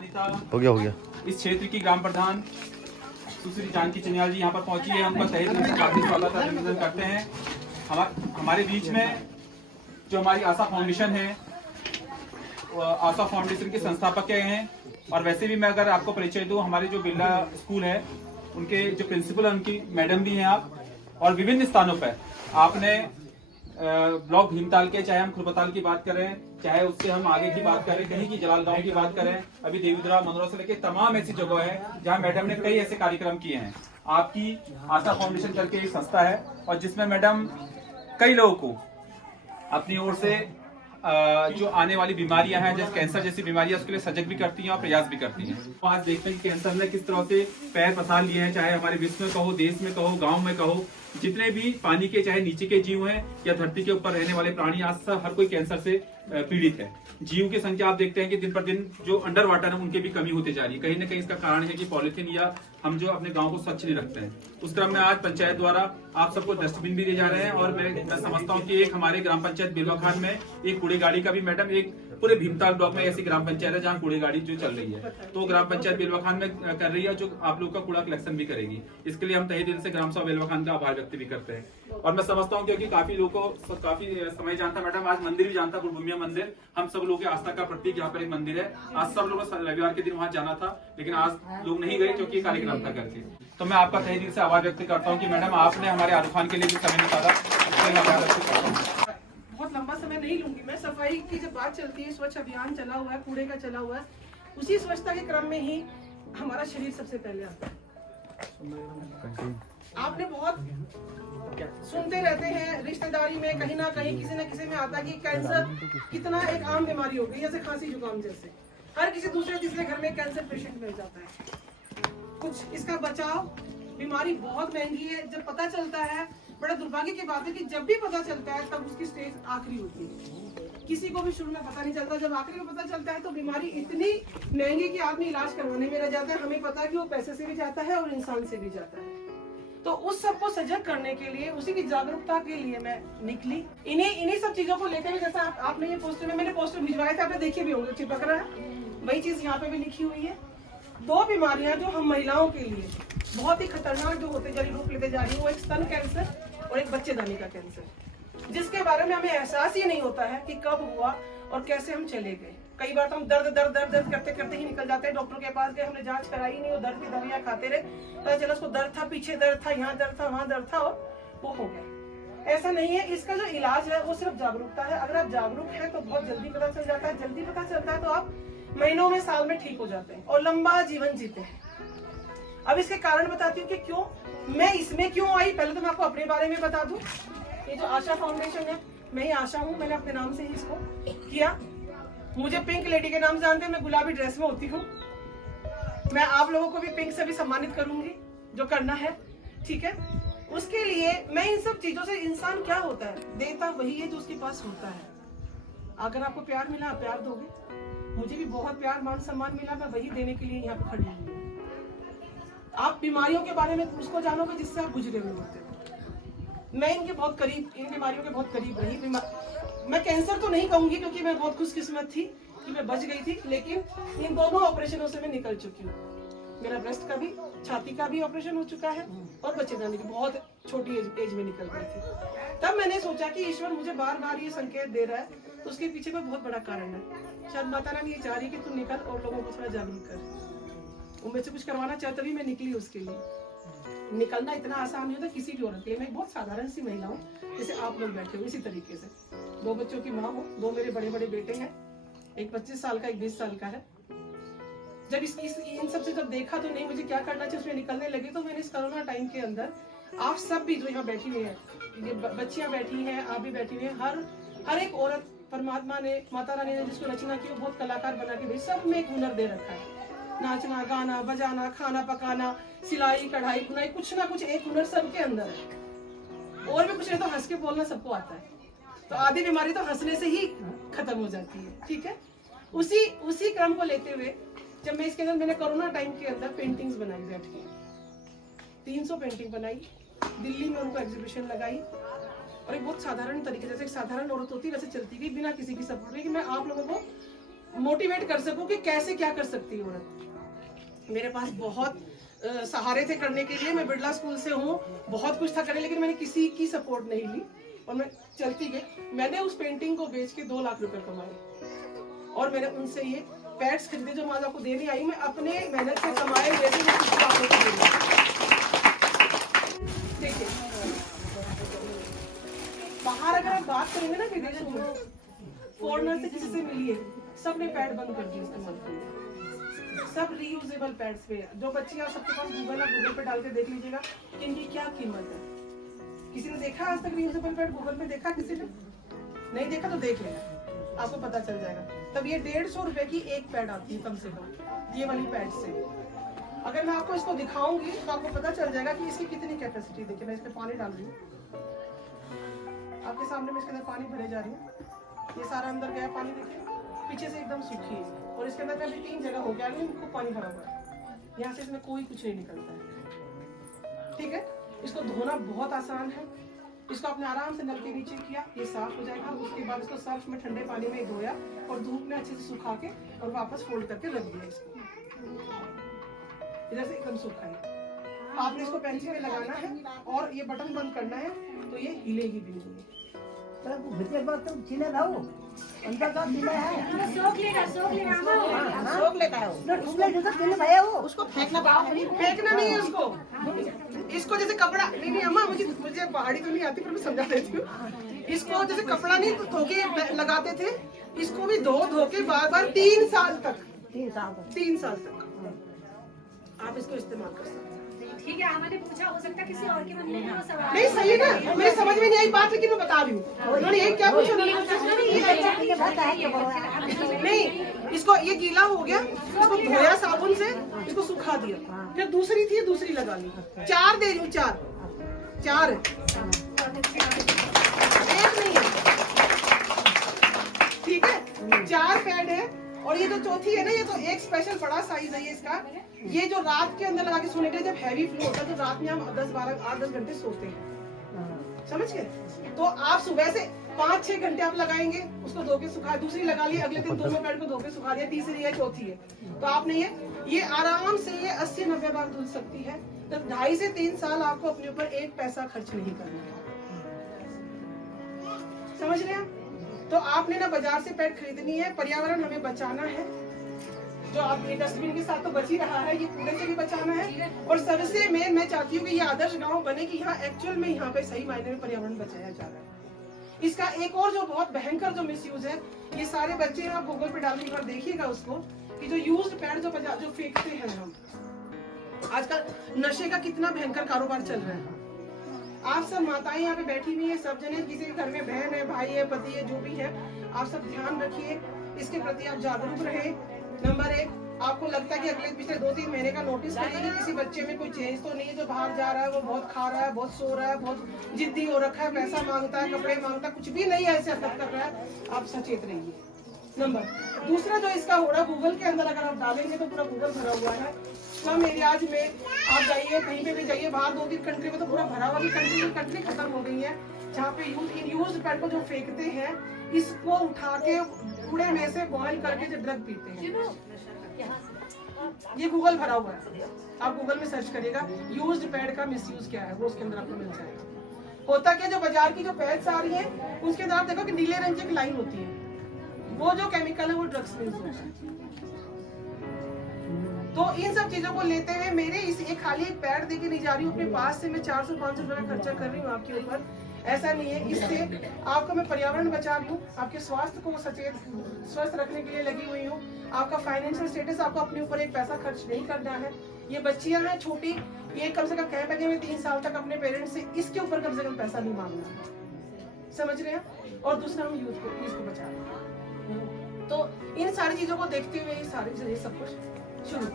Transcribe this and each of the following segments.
हो गया। इस क्षेत्र की ग्राम प्रधान सुश्री जानकी चनियाल जी यहाँ पर पहुंची है। उनका तहे दिल से काफी स्वागत अभिनंदन करते हैं। हमारे बीच में जो हमारी आशा फाउंडेशन है, आशा फाउंडेशन के संस्थापक हैं। और वैसे भी मैं अगर आपको परिचय दूं, हमारे जो बिरला स्कूल है उनके जो प्रिंसिपल है उनकी मैडम भी हैं आप। और विभिन्न स्थानों पर आपने ब्लॉक भीमताल के, चाहे हम खुरपताल की बात करें, चाहे उससे हम आगे की बात करें, कहीं की जलाल गांव की बात करें, अभी देवीधुरा मनोरा से लेकर तमाम ऐसी जगह है जहां मैडम ने कई ऐसे कार्यक्रम किए हैं। आपकी आशा फाउंडेशन करके एक संस्था है और जिसमें मैडम कई लोगों को अपनी ओर से जो आने वाली बीमारियां हैं, जैसे कैंसर जैसी बीमारियां, उसके लिए सजग भी करती हैं और प्रयास भी करती हैं। तो आज देखते हैं कि कैंसर ने किस तरह से पैर पसार लिए हैं, चाहे हमारे विश्व में कहो, देश में कहो, गांव में कहो, जितने भी पानी के चाहे नीचे के जीव हैं या धरती के ऊपर रहने वाले प्राणी, आज सब हर कोई कैंसर से पीड़ित है। जीव की संख्या आप देखते हैं कि दिन पर दिन जो अंडर वाटर है उनकी भी कमी होती जा रही है। कहीं ना कहीं इसका कारण है कि पॉलिथीन या हम जो अपने गांव को स्वच्छ नहीं रखते हैं। उस क्रम में आज पंचायत द्वारा आप सबको डस्टबिन भी दिए जा रहे हैं और मैं समझता हूँ कि एक हमारे ग्राम पंचायत बेलवाखान में एक कूड़े गाड़ी का भी मैडम, एक पूरे भीमताल ब्लॉक में ऐसी ग्राम पंचायत है जहाँ कूड़े गाड़ी जो चल रही है, तो ग्राम पंचायत बेलवाखान में कर रही है, जो आप लोग का कूड़ा कलेक्शन भी करेगी। इसके लिए हम तहे दिल से ग्राम सभा बेलवाखान का आभार व्यक्त भी करते हैं। और मैं समझता हूँ क्योंकि काफी लोगों को काफी समय जानता मैडम, आज मंदिर भी जानता, गुरभूमिया मंदिर हम सब लोगों की आस्था का प्रतीक, यहाँ पर एक मंदिर है। आज सब लोगों को रविवार के दिन वहाँ जाना था, लेकिन आज लोग नहीं गए क्योंकि कार्यक्रम था करके। तो मैं आपका तहे दिल से आभार व्यक्त करता हूँ कि मैडम आपने हमारे आरुखान के लिए भी समय निकाला। बहुत लंबा समय नहीं लूंगी मैं। सफाई की जब बात चलती है, स्वच्छ अभियान चला हुआ है, कूड़े का चला हुआ है, उसी स्वच्छता के क्रम में ही हमारा शरीर सबसे पहले आता है। आपने बहुत सुनते रहते हैं रिश्तेदारी में कहीं ना कहीं किसी न किसी में आता है कि कैंसर कितना एक आम बीमारी हो गई, जैसे खांसी जुकाम जैसे हर किसी दूसरे तीसरे घर में कैंसर पेशेंट मिल जाता है। कुछ इसका बचाव, बीमारी बहुत महंगी है। जब पता चलता है, बड़ा दुर्भाग्य की बात है कि जब भी पता चलता है तब उसकी स्टेज आखिरी होती है। किसी को भी शुरू में पता नहीं चलता, जब आखिरी में पता चलता है तो बीमारी इतनी महंगी कि आदमी इलाज करवाने में रह जाता है। हमें पता है कि वो पैसे से भी जाता है और इंसान से भी जाता है। तो उस सबको सजग करने के लिए, उसी की जागरूकता के लिए मैं निकली। इन्हीं सब चीजों को लेकर, जैसा आपने ये पोस्टर में मैंने पोस्टर भिजवाए थे, आपने देखे भी होंगे, चिपक रहा है, वही चीज यहाँ पे भी लिखी हुई है। दो बीमारियां जो हम महिलाओं के लिए बहुत ही खतरनाक जो होते जा रही, रूप लेते जा रही है, वो एक स्तन कैंसर और एक बच्चेदानी का कैंसर, जिसके बारे में हमें एहसास ही नहीं होता है कि कब हुआ और कैसे हम चले गए। कई बार तो हम दर्द करते करते ही निकल जाते हैं। डॉक्टर के पास गए, हमने जांच कराई नहीं, वो दर्द की दवाइयां खाते रहे, पता चला उसको दर्द था, पीछे दर्द था, यहाँ दर्द था, वहाँ दर्द था और वो हो गया। ऐसा नहीं है। इसका जो इलाज है वो सिर्फ जागरूकता है। अगर आप जागरूक हैं तो बहुत जल्दी पता चल जाता है। जल्दी पता चलता है तो आप महीनों में, साल में ठीक हो जाते हैं और लंबा जीवन जीते हैं। अब इसके कारण बताती हूँ कि क्यों मैं इसमें क्यों आई। पहले तो मैं आपको अपने बारे में बता दूं। ये जो आशा फाउंडेशन है, मैं ही आशा हूँ, मैंने अपने नाम से ही इसको किया। मुझे पिंक लेडी के नाम से जानते हैं, मैं गुलाबी ड्रेस में होती हूँ। मैं आप लोगों को भी पिंक से भी सम्मानित करूंगी, जो करना है, ठीक है। उसके लिए मैं इन सब चीजों से, इंसान क्या होता है, देता वही है जो उसके पास होता है। अगर आपको प्यार मिला, प्यार दोगे। मुझे भी बहुत प्यार, मान सम्मान मिला, मैं वही देने के लिए यहाँ पे खड़ी हूँ। आप बीमारियों के बारे में उसको जानोगे जिससे आप गुजरे हुए होते हो। मैं इनके बहुत करीब, इन बीमारियों के बहुत करीब रही। मैं कैंसर तो नहीं कहूंगी क्योंकि मैं बहुत खुशकिस्मत थी कि मैं बच गई थी, लेकिन इन दोनों ऑपरेशनों से मैं निकल चुकी हूँ। मेरा ब्रेस्ट का भी, छाती का भी ऑपरेशन हो चुका है और बच्चेदानी की बहुत छोटी एज में निकल गई थी। तब मैंने सोचा कि ईश्वर मुझे बार बार ये संकेत दे रहा है, तो उसके पीछे कोई बहुत बड़ा कारण है। शायद माता रानी ये चाह रही है कि तू निकल और लोगों को थोड़ा जागरूक कर। वो मुझसे कुछ करवाना चाहता भी, मैं निकली उसके लिए। निकलना इतना आसान नहीं होता किसी भी औरत के लिए। मैं एक बहुत साधारण सी महिला हूँ, जैसे आप लोग बैठे हो इसी तरीके से। 2 बच्चों की माँ हूँ, 2 मेरे बड़े बड़े बेटे हैं, एक 25 साल का, एक 20 साल का है। जब इन सब से जब देखा तो नहीं मुझे क्या करना चाहिए, उसमें निकलने लगे। तो मैंने इस कोरोना टाइम के अंदर, आप सब भी जो यहाँ बैठी हुई है, ये बच्चियां बैठी हैं, आप भी बैठी हुई हैं, हर एक औरत परमात्मा ने, माता रानी ने जिसको रचना की, वो बहुत कलाकार बना के भेजी। सब में एक हुनर दे रखा है। नाचना, गाना, बजाना, खाना पकाना, सिलाई, कढ़ाई, बुनाई, कुछ ना कुछ एक हुनर सबके अंदर है। और भी कुछ नहीं तो हंस के बोलना सबको आता है। तो आधी बीमारी तो हंसने से ही खत्म हो जाती है, ठीक है। उसी क्रम को लेते हुए जब मैं इसके अंदर, मैंने कोरोना टाइम के अंदर पेंटिंग्स बनाई, बैठ के 300 पेंटिंग बनाई, दिल्ली में उनको एग्जीबिशन लगाई और एक बहुत साधारण तरीके, जैसे एक साधारण औरत होती है वैसे चलती गई, बिना किसी की सपोर्ट के, कि मैं आप लोगों को मोटिवेट कर सकूं कि कैसे क्या कर सकती है औरत। मेरे पास बहुत सहारे थे करने के लिए, मैं बिरला स्कूल से हूँ, बहुत कुछ था करने, लेकिन मैंने किसी की सपोर्ट नहीं ली और मैं चलती गई। मैंने उस पेंटिंग को बेच के 2 लाख रुपए कमाए और मैंने उनसे ये पैड्स खरीदे जो मैं आज आपको देने आई हूँ। मैं अपने मेहनत से कमाए हुए थे, मैं किसी आपको को दूंगी। देखिए बाहर अगर आप बात करेंगे ना विदेशों में, फॉरेनर से किसी से मिलिए, सबने पैड बंद कर दिए इस्तेमाल करना, सब रीयूजेबल पैड्स पे। जो बच्चियां सबके पास गूगल है, गूगल पे डाल के देख लीजिएगा कि इनकी क्या कीमत है। किसी ने देखा आज तक रीयूजेबल पैड गूगल पे? देखा किसी ने? नहीं देखा तो देख लेना, आपको पता चल जाएगा। तब ये 150 रुपए की एक पैड आती है कम से कम, ये वाली पैड से। अगर मैं आपको इसको दिखाऊंगी तो आपको पता चल जाएगा कि इसकी कितनी कैपेसिटी। देखिए मैं इसमें पानी डाल रही हूँ, आपके सामने मैं इसके अंदर पानी भरे जा रही हूँ, ये सारा अंदर गया पानी, देखिए पीछे से एकदम सूखी है और इसके अंदर अभी 3 जगह हो गया इनको पानी भरा हुआ है, यहाँ से इसमें कोई कुछ नहीं निकलता है। ठीक है, इसको धोना बहुत आसान है। इसको आपने आराम से नल के नीचे किया, ये साफ हो जाएगा। उसके बाद इसको सर्फ में ठंडे पानी में धोया और धूप में अच्छे से सुखा के और वापस फोल्ड करके रख दिया। इसको इधर से एकदम सूखा है। आपने इसको पेंसिल में लगाना है और ये बटन बंद करना है तो ये हिलेगी भी नहीं। उसको फेंकना फेंकना नहीं है उसको। इसको जैसे कपड़ा नहीं अम्मा, मुझे पहाड़ी तो नहीं आती पर मैं समझा देती हूँ। इसको जैसे कपड़ा नहीं तो धो के लगाते थे, इसको भी धो के बार 3 साल तक 3 साल तक आप इसको इस्तेमाल कर सकते हैं। ठीक है, हमने पूछा, हो सकता है किसी और के मन में ना सवाल। नहीं सही है ना, मेरे समझ में नहीं आई बात, लेकिन मैं बता रही हूँ। उन्होंने यही क्या पूछा? नहीं, इसको ये गीला हो गया, इसको धोया साबुन से, इसको सुखा दिया, फिर दूसरी लगा ली। 4 दे रही हूँ, 4 एक नहीं है, ठीक है, 4 पैड है। और ये जो चौथी है ना, ये तो एक स्पेशल बड़ा साइज है ये इसका। ये जो रात के अंदर लगा के सोने के लिए, जब हैवी फ्लो होता है तो रात में हम 8-10 घंटे सोते हैं, समझ गए? तो आप सुबह से 5-6 घंटे आप लगाएंगे, उसको धो के सुखा, दूसरी लगा ली, अगले दिन दोनों पैड को धो के सुखा दिया, तीसरी है, चौथी है। तो आपने ये आराम से ये 80-90 बार धुल सकती है। तो 2.5 से 3 साल आपको अपने ऊपर 1 पैसा खर्च नहीं करना है, समझ रहे हैं? तो आपने ना बाजार से पैड खरीदनी है, पर्यावरण हमें बचाना है। जो आपने डस्टबिन के साथ तो बच ही रहा है, ये कूड़े से भी बचाना है। और सबसे मैं चाहती हूँ कि ये आदर्श गांव बने कि यहाँ एक्चुअल में यहाँ पे सही मायने में पर्यावरण बचाया जा रहा है। इसका एक और जो बहुत भयंकर जो मिसयूज है, ये सारे बच्चे आप गूगल पे डाल के एक बार देखिएगा उसको, कि जो यूज्ड पैड जो फेंकते हैं हम, आजकल नशे का कितना भयंकर कारोबार चल रहा है। आप सब माताएं यहाँ पे बैठी हुई है, सब जने, किसी के घर में बहन है, भाई है, पति है, जो भी है, आप सब ध्यान रखिए, इसके प्रति आप जागरूक रहे। नंबर 1, आपको लगता है कि अगले पिछले 2-3 महीने का नोटिस करिए कि किसी बच्चे में कोई चेंज तो नहीं है, जो बाहर जा रहा है, वो बहुत खा रहा है, बहुत सो रहा है, बहुत जिद्दी हो रखा है, पैसा मांगता है, कपड़े मांगता है, कुछ भी नहीं है, ऐसे हरकत कर रहा है, आप सचेत रहिए। नंबर दूसरा जो इसका हो रहा है, गूगल के अंदर अगर आप डालेंगे तो पूरा गूगल भरा हुआ है। स्लम एरियाज में आप जाइए, कहीं पे भी जाइए, बाहर 2-3 कंट्री में तो पूरा भरा हुआ, कंट्री खत्म हो गई है, जहाँ पे यूज्ड पैड को जो फेंकते हैं, इसको उठा के कूड़े में से बॉयल करके जो ड्रग पीते हैं, ये गूगल भरा हुआ है। आप गूगल में सर्च करिएगा यूज्ड पैड का मिसयूज क्या है, वो उसके अंदर आपको मिल जाएगा। होता क्या, जो बाजार की जो पैड्स आ रही है उसके अंदर आप देखो कि नीले रंग की एक लाइन होती है, वो जो केमिकल है वो ड्रग्स में होता है। तो इन सब चीजों को लेते हुए मेरे ये खाली एक पैड देके नहीं जा रही हूँ, अपने पास से मैं 400-500 रुपए खर्चा कर रही हूँ आपके ऊपर, ऐसा नहीं है। इससे आपको मैं पर्यावरण बचा रही हूँ, आपके स्वास्थ्य को स्वस्थ रखने के लिए लगी हुई हूँ। आपका फाइनेंशियल स्टेटस, आपको अपने ऊपर 1 पैसा खर्च नहीं करना है। ये बच्चियां हैं छोटी, ये कम से कम कह लगे में 3 साल तक अपने पेरेंट्स से इसके ऊपर कम से कम पैसा नहीं मांगना है, समझ रहे हैं? और दूसरा हम यूथ को बचा रहे हैं। तो इन सारी चीजों को देखते हुए ये सब कुछ शुरू।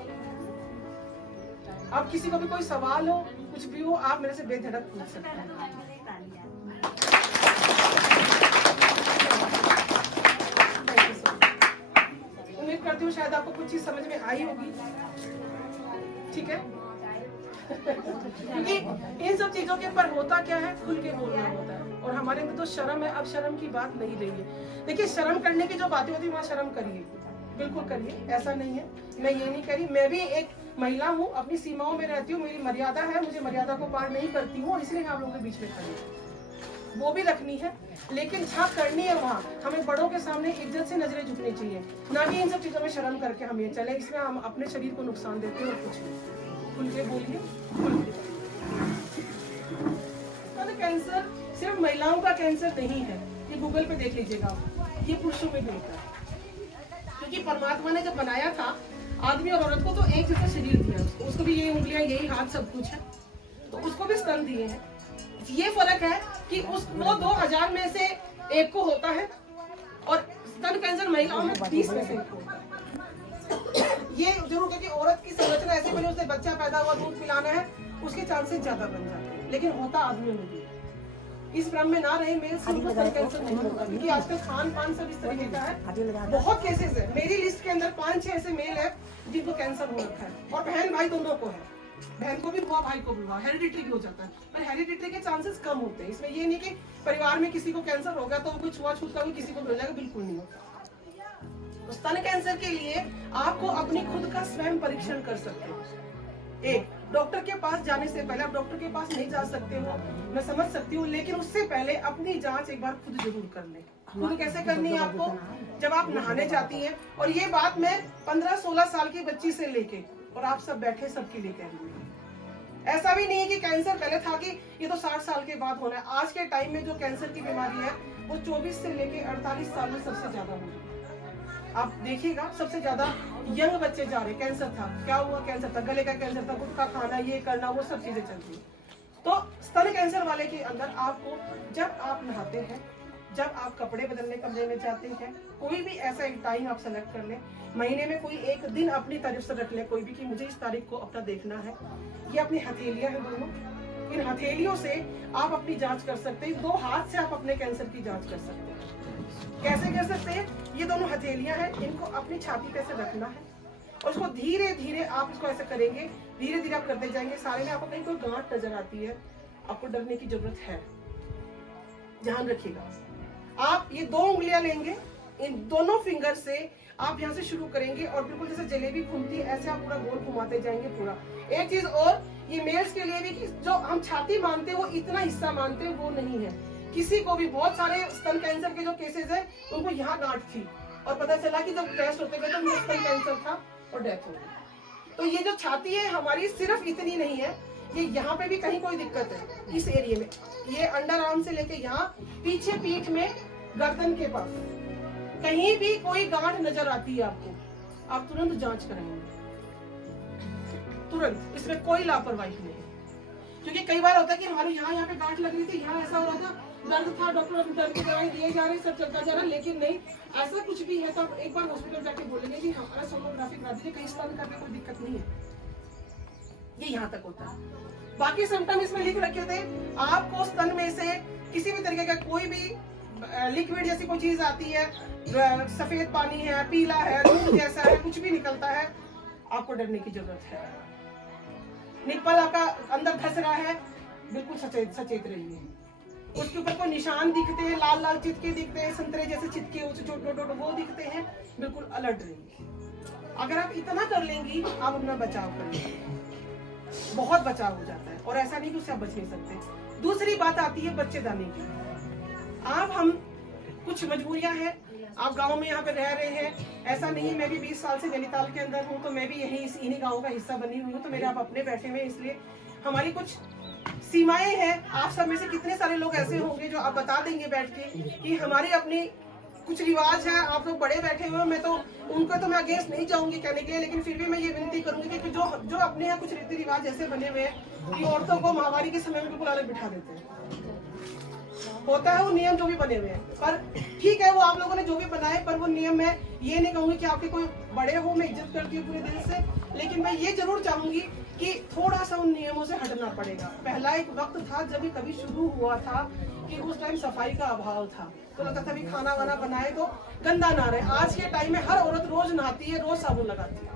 अब किसी को भी कोई सवाल हो, कुछ भी हो, आप मेरे से बेधड़क पूछ सकते हैं। उम्मीद करती हूँ शायद आपको कुछ चीज समझ में आई होगी, ठीक है? क्योंकि इन सब चीजों के ऊपर होता क्या है, खुल के बोलना होता है। और हमारे अंदर तो शर्म है, अब शर्म की बात नहीं रही है। देखिए, शर्म करने की जो बातें होती है वहाँ शर्म करिए, बिल्कुल करिए, ऐसा नहीं है, मैं ये नहीं करी। मैं भी एक महिला हूँ, अपनी सीमाओं में रहती हूँ, मेरी मर्यादा है, मुझे मर्यादा को पार नहीं करती हूँ और इसलिए मैं आप लोगों के बीच में खड़ी हूँ। वो भी रखनी है, लेकिन जहाँ करनी है वहाँ हमें बड़ों के सामने इज्जत से नजरें झुकनी चाहिए, ना कि इन सब चीजों में शर्म करके हम ये चले, इसमें हम अपने शरीर को नुकसान देते हैं और कुछ नहीं। खुल के बोलिए, खुल के। कैंसर सिर्फ महिलाओं का कैंसर नहीं है, ये गूगल पे देख लीजिएगा आप, ये पुरुषों में भी होता है। क्योंकि परमात्मा ने जब बनाया था आदमी और औरत को तो एक जैसा शरीर दिया, उसको भी यही उंगलियां, यही हाथ, सब कुछ है, तो उसको भी स्तन दिए हैं। ये फर्क है कि वो 2000 में से एक को होता है और स्तन कैंसर महिलाओं में 20 में से एक को होता है। ये जरूर है कि औरत की संरचना ऐसे बनी, उसे बच्चा पैदा हुआ, दूध पिलाना है, उसके चांसेस ज्यादा बन जाते हैं, लेकिन होता आदमियों में भी। इस भ्रम में ना रहे, मेल सिर्फ स्तन कैंसर नहीं होगा, क्योंकि आजकल खान पान सब इस तरीके का है। बहुत केसेस है, मेरी लिस्ट के अंदर 5-6 ऐसे मेल है जिनको कैंसर हो रखा है, और बहन भाई दोनों को है, बहन को भी हुआ, भाई को भी हुआ, हेरिडिटरी भी हो जाता है, पर हेरिडिटरी के चांसेस कम होते हैं। इसमें ये नहीं कि परिवार में किसी को कैंसर होगा तो कोई छुआछूत का भी किसी को मिल जाएगा, बिल्कुल नहीं होता। स्तन कैंसर के लिए आपको अपनी खुद का स्वयं परीक्षण कर सकते हो। एक, डॉक्टर के पास जाने से पहले, आप डॉक्टर के पास नहीं जा सकते हो, मैं समझ सकती हूँ, लेकिन उससे पहले अपनी जांच एक बार खुद जरूर कर लें। खुद कैसे करनी है आपको? जब आप नहाने जाती हैं, और ये बात मैं 15-16 साल की बच्ची से लेके और आप सब बैठे सबके लिए कह रही हूँ। ऐसा भी नहीं है कि कैंसर पहले था कि ये तो 60 साल के बाद होना है। आज के टाइम में जो कैंसर की बीमारी है वो 24 से लेके 48 साल में सबसे ज्यादा हो रही है। आप देखिएगा सबसे ज्यादा यंग बच्चे जा रहे। कैंसर था, क्या हुआ? कैंसर था, गले का कैंसर था, गुटखा खाना, ये करना, वो सब चीजें चल रही। तो स्तन कैंसर वाले के अंदर आपको, जब आप नहाते हैं, जब आप कपड़े बदलने कमरे में जाते हैं, कोई भी ऐसा एक टाइम आप सेलेक्ट कर लें, महीने में कोई एक दिन अपनी तरफ से रख लें कोई भी, कि मुझे इस तारीख को अपना देखना है। ये अपनी हथेलियां हैं दोनों, इन हथेलियों से आप अपनी जांच कर सकते हैं। 2 हाथ से आप अपने कैंसर की जांच कर सकते हैं। कैसे कर सकते हैं? ये दोनों हथेलियां हैं, इनको अपनी छाती पे ऐसे रखना है और उसको धीरे धीरे आप इसको ऐसे करेंगे, धीरे धीरे आप करते जाएंगे। सारे में आपको कहीं कोई गांठ नजर आती है, आपको डरने की जरूरत है, ध्यान रखिएगा। आप ये 2 उंगलियां लेंगे, इन दोनों फिंगर से आप यहाँ से शुरू करेंगे और बिल्कुल जैसे जलेबी घूमती है ऐसे आप पूरा गोल घुमाते जाएंगे पूरा। एक चीज और, ये मेल्स के लिए भी कि जो हम छाती मानते हैं वो इतना हिस्सा मानते हैं वो नहीं है। किसी को भी, बहुत सारे स्तन कैंसर के जो केसेस है उनको यहाँ गांठ थी और पता चला कि जब टेस्ट होते गए तो उनको स्तन कैंसर था और डेथ हो गई। तो ये जो छाती है हमारी सिर्फ इतनी नहीं है, ये यहाँ पे भी कहीं कोई दिक्कत है इस एरिया में, ये अंडर आर्म से लेके यहाँ पीछे पीठ में गर्दन के पास कहीं भी कोई गांठ नजर आती है आपको, आप तुरंत जांच कराएंगे, तुरंत। इसमें कोई लापरवाही नहीं, क्योंकि कई बार होता है कि हमारे यहाँ पे गांठ लग रही थी, यहाँ ऐसा हो रहा था, दर्द था, डॉक्टर दर्द की दवाई दिए जा रहे, सब चलता जा रहा, लेकिन नहीं, ऐसा कुछ भी है तो आप एक बार हॉस्पिटल जाके बोलेंगे कि हमारा सोनोग्राफी करा दीजिए, कहीं स्तन करने कोई दिक्कत नहीं है। ये यहाँ तक होता है। बाकी सिम्टम इसमें लिख रखे थे। आपको स्तन में से किसी भी तरीके का कोई भी लिक्विड जैसी कोई चीज आती है, सफेद पानी है, पीला है, दूध जैसा है, कुछ भी निकलता है, आपको डरने की जरूरत है। निप्पल आपका अंदर धस रहा है, बिल्कुल सचेत रहिए। उसके ऊपर कोई निशान दिखते हैं, लाल लाल चिटके दिखते हैं, संतरे जैसे चिटके वो दिखते हैं, बिल्कुल अलर्ट रहिए। अगर आप इतना कर लेंगी आप अपना बचाव कर लेंगे, बहुत बचाव हो जाता है, और ऐसा नहीं कि उससे आप बच नहीं सकते। दूसरी बात आती है बच्चेदानी की। आप हम कुछ मजबूरियां हैं, आप गांव में यहाँ पे रह रहे हैं, ऐसा नहीं, मैं भी 20 साल से नैनीताल के अंदर हूँ, तो मैं भी इन्हीं गाँव का हिस्सा बनी हुई हूँ, तो मेरे आप अपने बैठे हुए, इसलिए हमारी कुछ सीमाएं हैं। आप सब में से कितने सारे लोग ऐसे होंगे जो आप बता देंगे बैठ के कि हमारी अपनी कुछ रिवाज है, आप लोग बड़े बैठे हुए, मैं तो उनको तो मैं अगेंस्ट नहीं जाऊंगी कहने के लिए, लेकिन फिर भी मैं ये विनती करूंगी कि जो अपने यहाँ कुछ रीति रिवाज ऐसे बने हुए हैं कि औरतों को माहवारी के समय में बिल्कुल अलग बिठा देते हैं। होता है वो नियम जो भी बने हुए हैं, पर ठीक है वो आप लोगों ने जो भी बनाए, पर वो नियम मैं ये नहीं कहूंगी कि आपके कोई बड़े हो, मैं इज्जत करती हूँ पूरे दिल से, लेकिन मैं ये जरूर चाहूंगी कि थोड़ा सा उन नियमों से हटना पड़ेगा। पहला एक वक्त था जब ये कभी शुरू हुआ था कि उस टाइम सफाई का अभाव था, तो लगता था भी खाना वाना बनाए तो गंदा ना रहे। आज के टाइम में हर औरत रोज नहाती है, रोज साबुन लगाती है,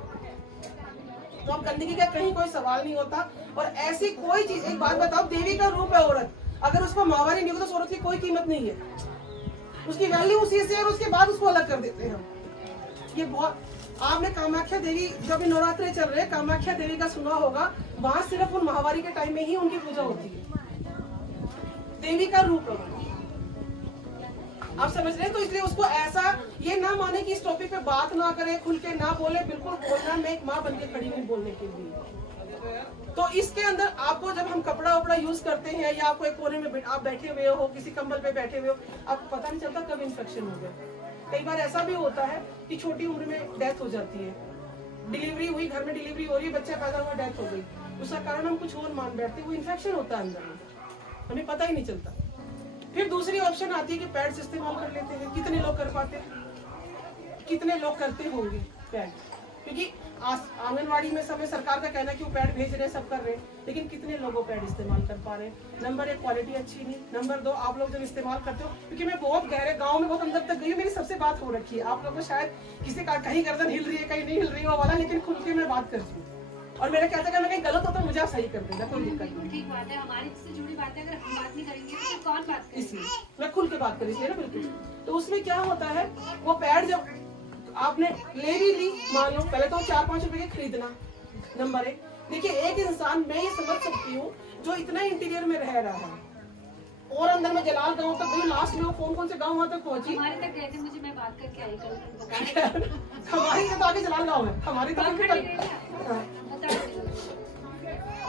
तो अब गंदगी का कहीं कोई सवाल नहीं होता। और ऐसी कोई चीज, एक बात बताओ, देवी का रूप है औरत, अगर उसको माहवारी नहीं हो तो उस औरत की कोई कीमत नहीं है, उसकी वैल्यू उसी से, और उसके बाद उसको अलग कर देते हैं हम। ये बहुत, आपने कामाख्या देवी, जब नवरात्रे चल रहे हैं, कामाख्या देवी का सुना होगा, वहां सिर्फ उन महावारी के टाइम में ही उनकी पूजा होती है, देवी का रूप है, आप समझ रहे हैं। तो इसलिए उसको ऐसा ये ना माने कि इस टॉपिक पे बात ना करे, खुल के ना बोले, बिल्कुल बोलना, मैं एक माँ बन के खड़ी हूँ बोलने के लिए। तो इसके अंदर आपको जब हम कपड़ा वपड़ा यूज करते हैं या आपको एक कोने में आप बैठे हुए हो, किसी कंबल पे बैठे हुए हो, आपको पता नहीं चलता कब इन्फेक्शन हो गया। कई बार ऐसा भी होता है कि छोटी उम्र में डेथ हो जाती है, डिलीवरी हुई, घर में डिलीवरी हो रही है, बच्चा पैदा हुआ, डेथ हो गई, उसका कारण हम कुछ और मान बैठते, वो इन्फेक्शन होता है अंदर में, हमें पता ही नहीं चलता। फिर दूसरी ऑप्शन आती है कि पैड्स इस्तेमाल कर लेते हैं। कितने लोग कर पाते हैं, कितने लोग करते होंगे पैड, क्योंकि आंगनवाड़ी में समय सरकार का कहना है कि वो पैड भेज रहे हैं, सब कर रहे हैं, लेकिन कितने लोगों पैड इस्तेमाल कर पा रहे हैं। नंबर 1 क्वालिटी अच्छी नहीं, नंबर 2 आप लोग जब इस्तेमाल करते हो, क्योंकि मैं बहुत गहरे गांव में बहुत अंदर तक गई हूँ, मेरी सबसे बात हो रखी है, आप लोगों को शायद किसी का कहीं गर्दन हिल रही है, कहीं नहीं हिल रही है वाला, लेकिन खुल के मैं बात करती हूँ, और मेरा कहता है मैं कहीं गलत होता है मुझे आप सही कर देना, कोई दिक्कत नहीं। ठीक बात है, हमारी से जुड़ी बातें अगर हम बात नहीं करेंगे तो कौन बात करेगा? इसलिए मैं खुल के बात करी इसलिए ना, बिल्कुल। तो उसमें क्या होता है, वो पैड जब आपने ले भी ली, मान लो पहले तो 4-5 रुपए के खरीदना, नंबर 1। देखिए एक इंसान, मैं ये समझ सकती हूँ जो इतना इंटीरियर में रह रहा है और अंदर में जलाल गांव तक गई, लास्ट में वो कौन से गांव वहां तक पहुंची, हमारे तक गए थे, मुझे मैं बात करके आई कल। हमारी तो आगे जलाल गांव है, हमारी तो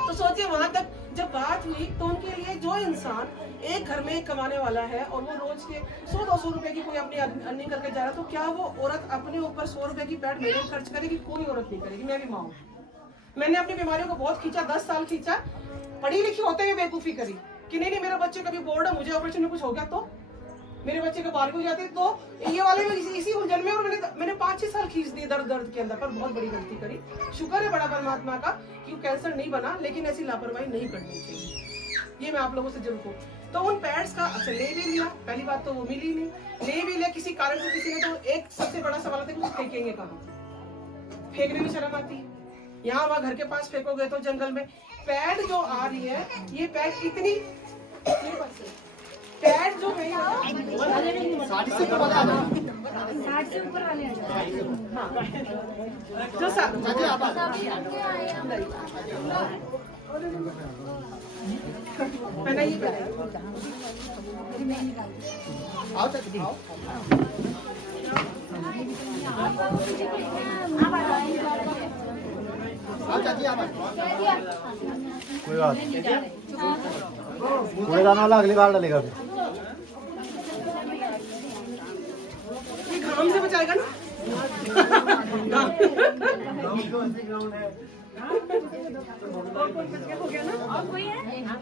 तो सोचिए वहां तक जब बात हुई, तो उनके लिए जो इंसान एक घर में कमाने वाला है और वो रोज के 100-200 रुपए की कोई अपनी अर्निंग करके जा रहा है, तो क्या वो औरत अपने ऊपर 100 रुपए की पैड मेरे खर्च करेगी? कोई औरत नहीं करेगी। मैं भी माँ हूँ, मैंने अपनी बीमारियों को बहुत खींचा, 10 साल खींचा, पढ़ी लिखी होते हुए बेवकूफी करी कि नहीं मेरा बच्चे कभी बोर्ड है, मुझे ऑपरेशन में कुछ हो गया तो, मेरे बच्चे को 12वीं जाते तो ये वाले में इसी उलझन में, और मैंने 5-6 साल खींच दिए दर्द के अंदर, पर बहुत बड़ी गलती करी। शुक्र है बड़ा परमात्मा का कि कैंसर नहीं बना, लेकिन ऐसी लापरवाही नहीं करनी चाहिए, ये मैं आप लोगों से जरूर कहूँ। तो उन पैड्स का अच्छा ले भी लिया, पहली बात तो वो मिली नहीं, ले भी लिया किसी कारण से किसी ने, तो एक सबसे बड़ा सवाल है कि फेंकेंगे कहाँ, फेंकने में शर्म आती है, यहाँ वहाँ घर के पास फेंकोगे तो जंगल में। पैड जो आ रही है, ये पैड इतनी पैड जो है 60 से ऊपर वाले हैं जो मैंने ये कोई बात कूड़ेदान वाला अगली बार डालेगा फिर। ये घाम से बचाएगा ना। हो गया ना। और कोई है? हाँ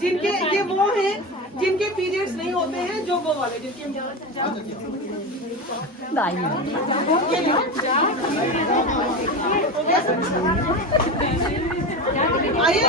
जिनके ये वो हैं जिनके पीरियड्स नहीं होते हैं, जो वो वाले जिनके आइए